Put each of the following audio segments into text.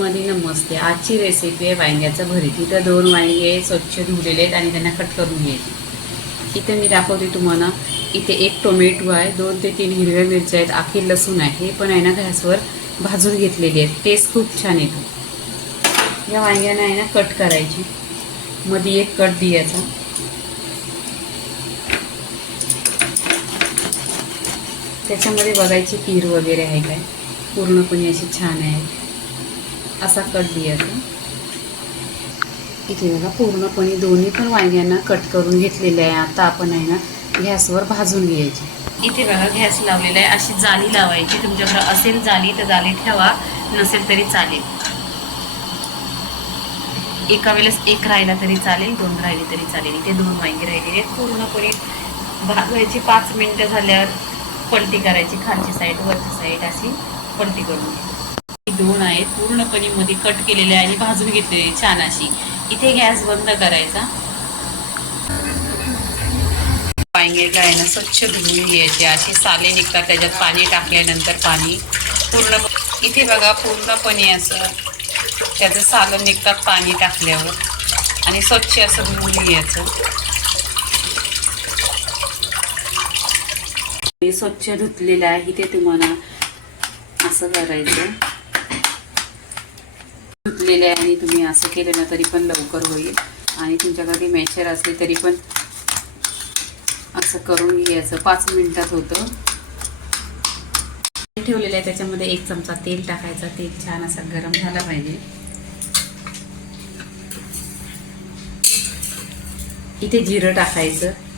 मध्ये नमस्ते. आजची रेसिपी आहे वांग्याचं भरीत. इथं दोन वांगे स्वच्छ धुलेले आहेत आणि त्यांना कट करून घ्यायचे. इथे मी दाखवते तुम्हाला. इथे एक टोमॅटो आहे. दोन ते तीन हिरव्या मिरच्या आहेत. आखी लसूण आहे. हे पण आहे ना गॅसवर भाजून घेतलेली आहेत. टेस्ट खूप छान येतो. या वांग्यांना आहे ना कट करायची. मध्ये एक कट द्यायचा त्याच्यामध्ये बघायची पीर वगैरे आहे काय? पूर्णपणे अशी छान आहे. असा कट द्यायचा इथे बघा पूर्णपणे दोन्ही पण वांग्यांना कट करून घेतलेले आहे. आता आपण आहे ना गॅसवर भाजून घ्यायचे. इथे बघा गॅस लावलेला आहे. अशी जाळी लावायची. तुमच्याकडे असेल जाळी तर जाळी ठेवा. नसेल तरी चालेल. एका वेळेस एक राहिला तरी चालेल दोन राहिले तरी चालेल. इथे दोन वांगी राहिलेले आहेत. पूर्णपणे भाजायची पाच मिनटं झाल्यावर पलटी करायची खालची साईड वरची साईड अशी पलटी करून घ्यायची. दोन आहेत पूर्णपणे मध्ये कट केलेले आणि भाजून घेतलेली छान अशी इथे गॅस बंद करायचा. पायंगे काय ना स्वच्छ धुवून घ्यायचे. अशी साले निघतात त्याच्यात पाणी टाकल्यानंतर पाणी पूर्ण इथे बघा पूर्णपणे असं त्याचं सालं निघतात पाणी टाकल्यावर. आणि स्वच्छ असं धुवून घ्यायचं. मी स्वच्छ धुतलेलं आहे इथे तुम्हाला असं करायचं. धुतलेले आहे आणि तुम्ही असं केलं ना तरी पण लवकर होईल. आणि तुमच्याकडे मॅचर असले तरी पण असं करून घ्यायचं. पाच मिनिटात होतं. ठेवलेलं आहे त्याच्यामध्ये एक चमचा तेल टाकायचं. तेल छान असा गरम झाला पाहिजे. इथे जिरं टाकायचं.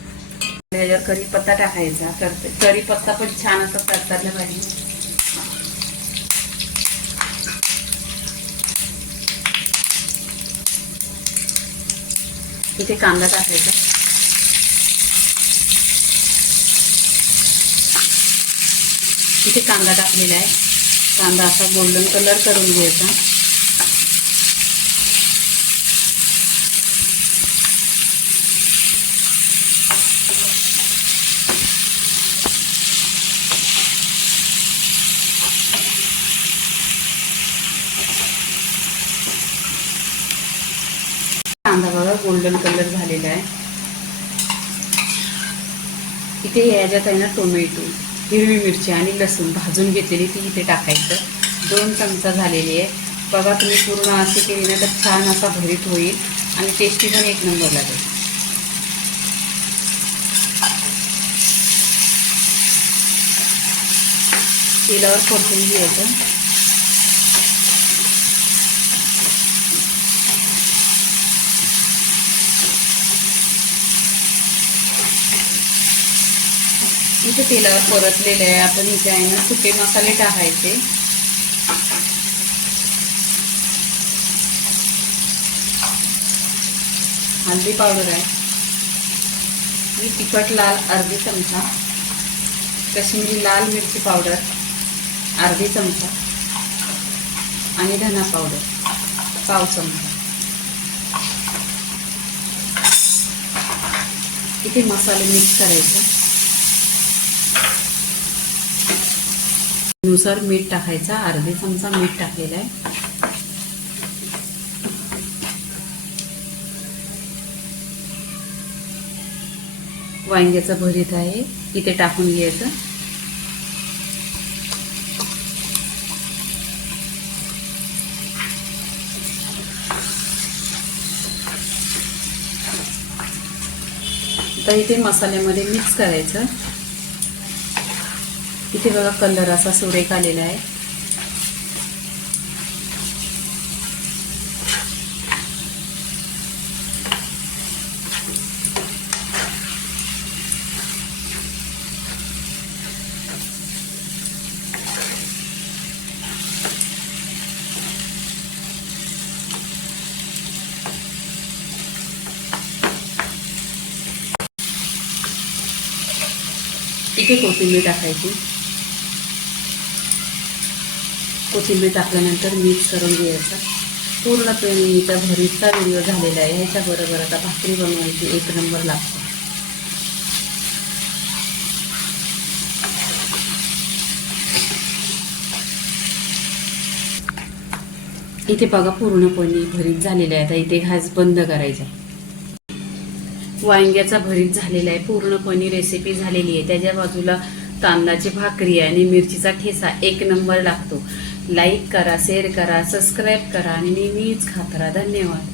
त्याच्यावर कढीपत्ता टाकायचा. तर कढीपत्ता पण छान असा तडतडला पाहिजे. इथे कांदा टाकायचा. इथे कांदा टाकलेला आहे. कांदा असा गोल्डन कलर करून घ्यायचा. कांदा बघा गोल्डन कलर झालेला आहे. इथे याच्यात आहे ना टोमॅटो हिरवी मिरची आणि लसूण भाजून घेतलेली ती इथे टाकायचं. दोन चमचा झालेली आहे. बघा तुम्ही पूर्ण असे केली ना तर छान असा भरीत होईल आणि टेस्टी पण एक नंबर लागेल तेलावर परतून घ्यायचं. इथे तेलावर परतलेले आहे. आपण इथे आहे ना सुके मसाले टाकायचे. हळदी पावडर आहे. ही तिखट लाल अर्धी चमचा. कश्मीरी लाल मिरची पावडर अर्धी चमचा. आणि धना पावडर पाव चमचा. इथे मसाले मिक्स करायचे. नुसार मीठ टाकायचा. अर्धे चमचा मीठ टाकलेला आहे. वांग्याचं भरीत आहे. इथे टाकून घ्यायचं. तर इथे मसाल्यामध्ये मिक्स करायचं. इथे बघा कलर असा सुरेख आलेला आहे. इथे कोथिंबीर टाकायची. कोथिंबीर टाकल्यानंतर मिक्स करून घ्यायचा. पूर्णपणे इथं भरीचा व्हिडिओ झालेला आहे. ह्याच्याबरोबर आता भाकरी बनवायची एक नंबर लागतो. इथे बघा पूर्णपणे भरीत झालेला आहे आता इथे घास बंद करायचा. वांग्याचा भरीत झालेला आहे. पूर्णपणे रेसिपी झालेली आहे. त्याच्या बाजूला तांदळाची भाकरी आहे आणि मिरचीचा ठेसा एक नंबर लागतो. लाईक करा शेअर करा सबस्क्राईब करा आणि नेहमीच खात राहा. धन्यवाद.